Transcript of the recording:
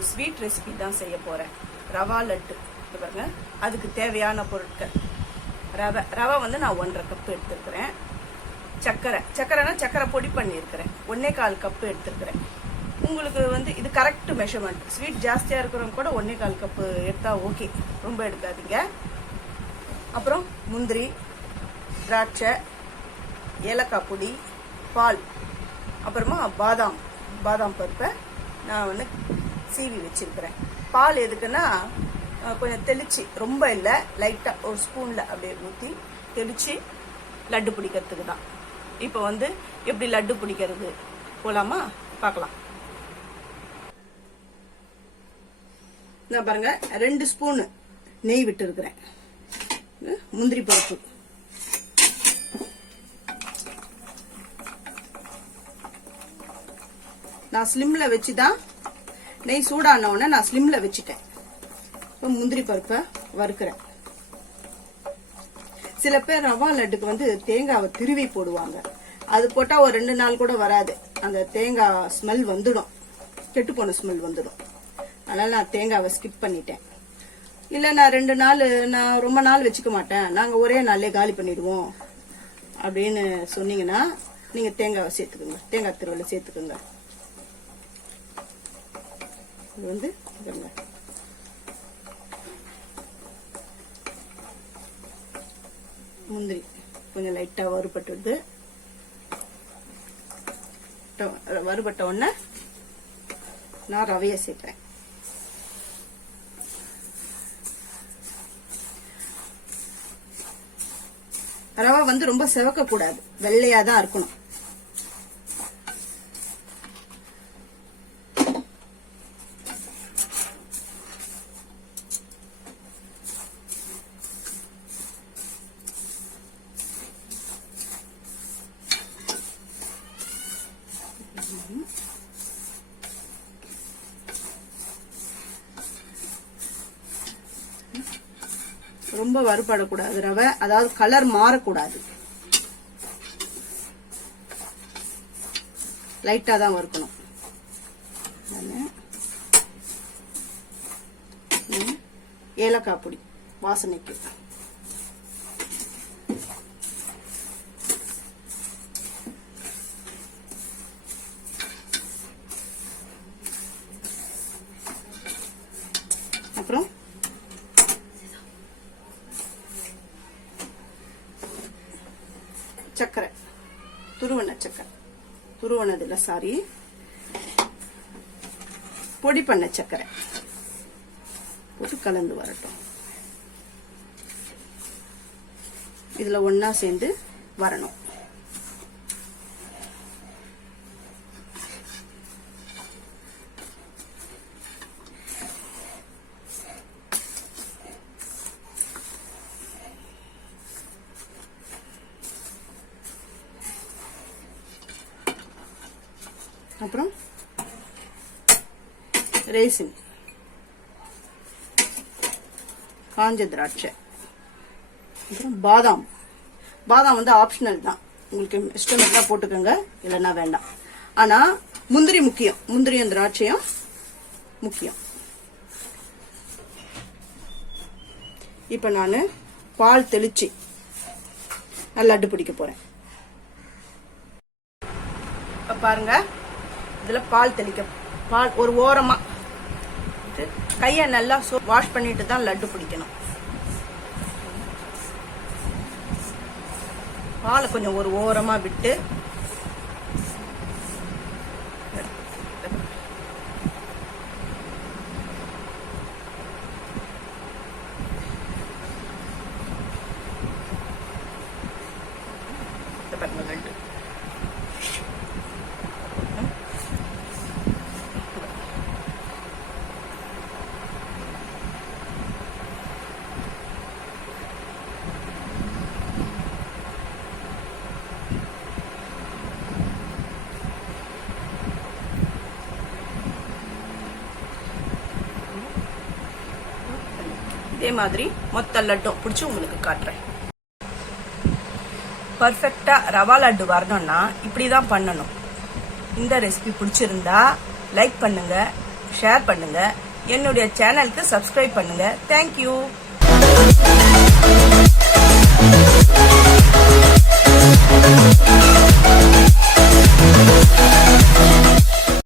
ஒரு sweet recipe தான் செய்ய போறேன். ரவா லட்டு பாருங்க. அதுக்கு தேவையான பொருட்கள் ரவை வந்து நான் 1.5 கப் எடுத்துருக்கிறேன். சக்கரைனா சக்கரை பொடி பண்ணியிருக்கிறேன். 1.25 கப் எடுத்துருக்கிறேன். உங்களுக்கு வந்து இது கரெக்ட் மெஷர்மெண்ட். ஸ்வீட் ஜாஸ்தியா இருக்கிறவங்க கூட 1.25 கப் எடுத்தா ஓகே, ரொம்ப எடுக்காதீங்க. அப்புறம் முந்திரி, திராட்சை, ஏலக்காய் பொடி, பால், அப்புறமா பாதாம் பருப்பை நான் வந்து சீவி வச்சிருக்கிறேன். பால் எதுக்குன்னா கொஞ்சம் தெளிச்சு, ரொம்ப இல்லை, லைட்டா ஒரு ஸ்பூன்ல அப்படியே ஊற்றி தெளிச்சு லட்டு பிடிக்கிறதுக்கு தான். இப்போ வந்து எப்படி லட்டு பிடிக்கிறது போலாமா, பார்க்கலாம். நான் பாருங்க 2 ஸ்பூன் நெய் விட்டு இருக்கிறேன். முந்திரி பருப்பு, நான் ஸ்லிம்ல வச்சுதான், நெய் சூடான உடனே நான் ஸ்லிம்ல வச்சுட்டேன். இப்போ முந்திரி பருப்பை வறுக்கிறேன். சில பேர் ரவா லட்டுக்கு வந்து தேங்காவை திருவி போடுவாங்க. அது போட்டா ஒரு 2 நாள் கூட வராது, அந்த தேங்காய் ஸ்மெல் வந்துடும், கெட்டு போன ஸ்மெல் வந்துடும். அதனால நான் தேங்காவை ஸ்கிப் பண்ணிட்டேன். இல்ல நான் 2 நாள், நான் ரொம்ப நாள் வச்சுக்க மாட்டேன், நாங்க ஒரே நாள்லயே காலி பண்ணிடுவோம் அப்படின்னு சொன்னீங்கன்னா நீங்க தேங்காவை சேர்த்துக்குங்க, தேங்காய் திருவள்ள சேர்த்துக்குங்க. இது வந்து முந்திரி கொஞ்சம் லைட்டா வறுபட்டுது. வறுபட்ட உடனே நான் ரவைய சேர்க்கிறேன். ரவை வந்து ரொம்ப செவக்க கூடாது, வெள்ளையா தான் இருக்கணும். ரொம்ப வறுபடக்கூடாது ரவை, அதாவது கலர் மாறக்கூடாது, லைட்டா தான் வறுக்கணும். ஏலக்காய் பொடி வாசனைக்கு, அப்புறம் சக்கரை, துருவனதுல சாரி, பொடி பண்ண சக்கரை போட்டு கலந்து வரட்டும். இதுல ஒன்னா சேர்ந்து வரணும். அப்புறம் ரேசின், காஞ்ச திராட்சை, அப்புறம் பாதாம் வந்து ஆப்ஷனல் தான், உங்களுக்கு இஷ்டம் இருந்தா போட்டுக்கோங்க, இல்லைன்னா வேண்டாம். ஆனா முந்திரி முக்கியம், முந்திரியும் திராட்சையும் முக்கியம். இப்ப நான் பால் தெளிச்சு லட்டு பிடிக்க போறேன். பாருங்க, இதுல பால் தெளிக்க, பால் ஒரு ஓரமா கைய நல்லா வாஷ் பண்ணிட்டு தான் லட்டு பிடிக்கணும். பாலை கொஞ்சம் ஒரு ஓரமா விட்டு லட்டு இதே மாதிரி மொத்த லட்டும் பிடிச்சி உங்களுக்கு காட்டுறேன். பர்ஃபெக்டா ரவா லட்டு வரணும்னா இப்படிதான் பண்ணணும். இந்த ரெசிபி பிடிச்சிருந்தா லைக் பண்ணுங்க, ஷேர் பண்ணுங்க. என்னுடைய சேனலுக்கு சப்ஸ்கிரைப் பண்ணுங்க. தேங்க்யூ.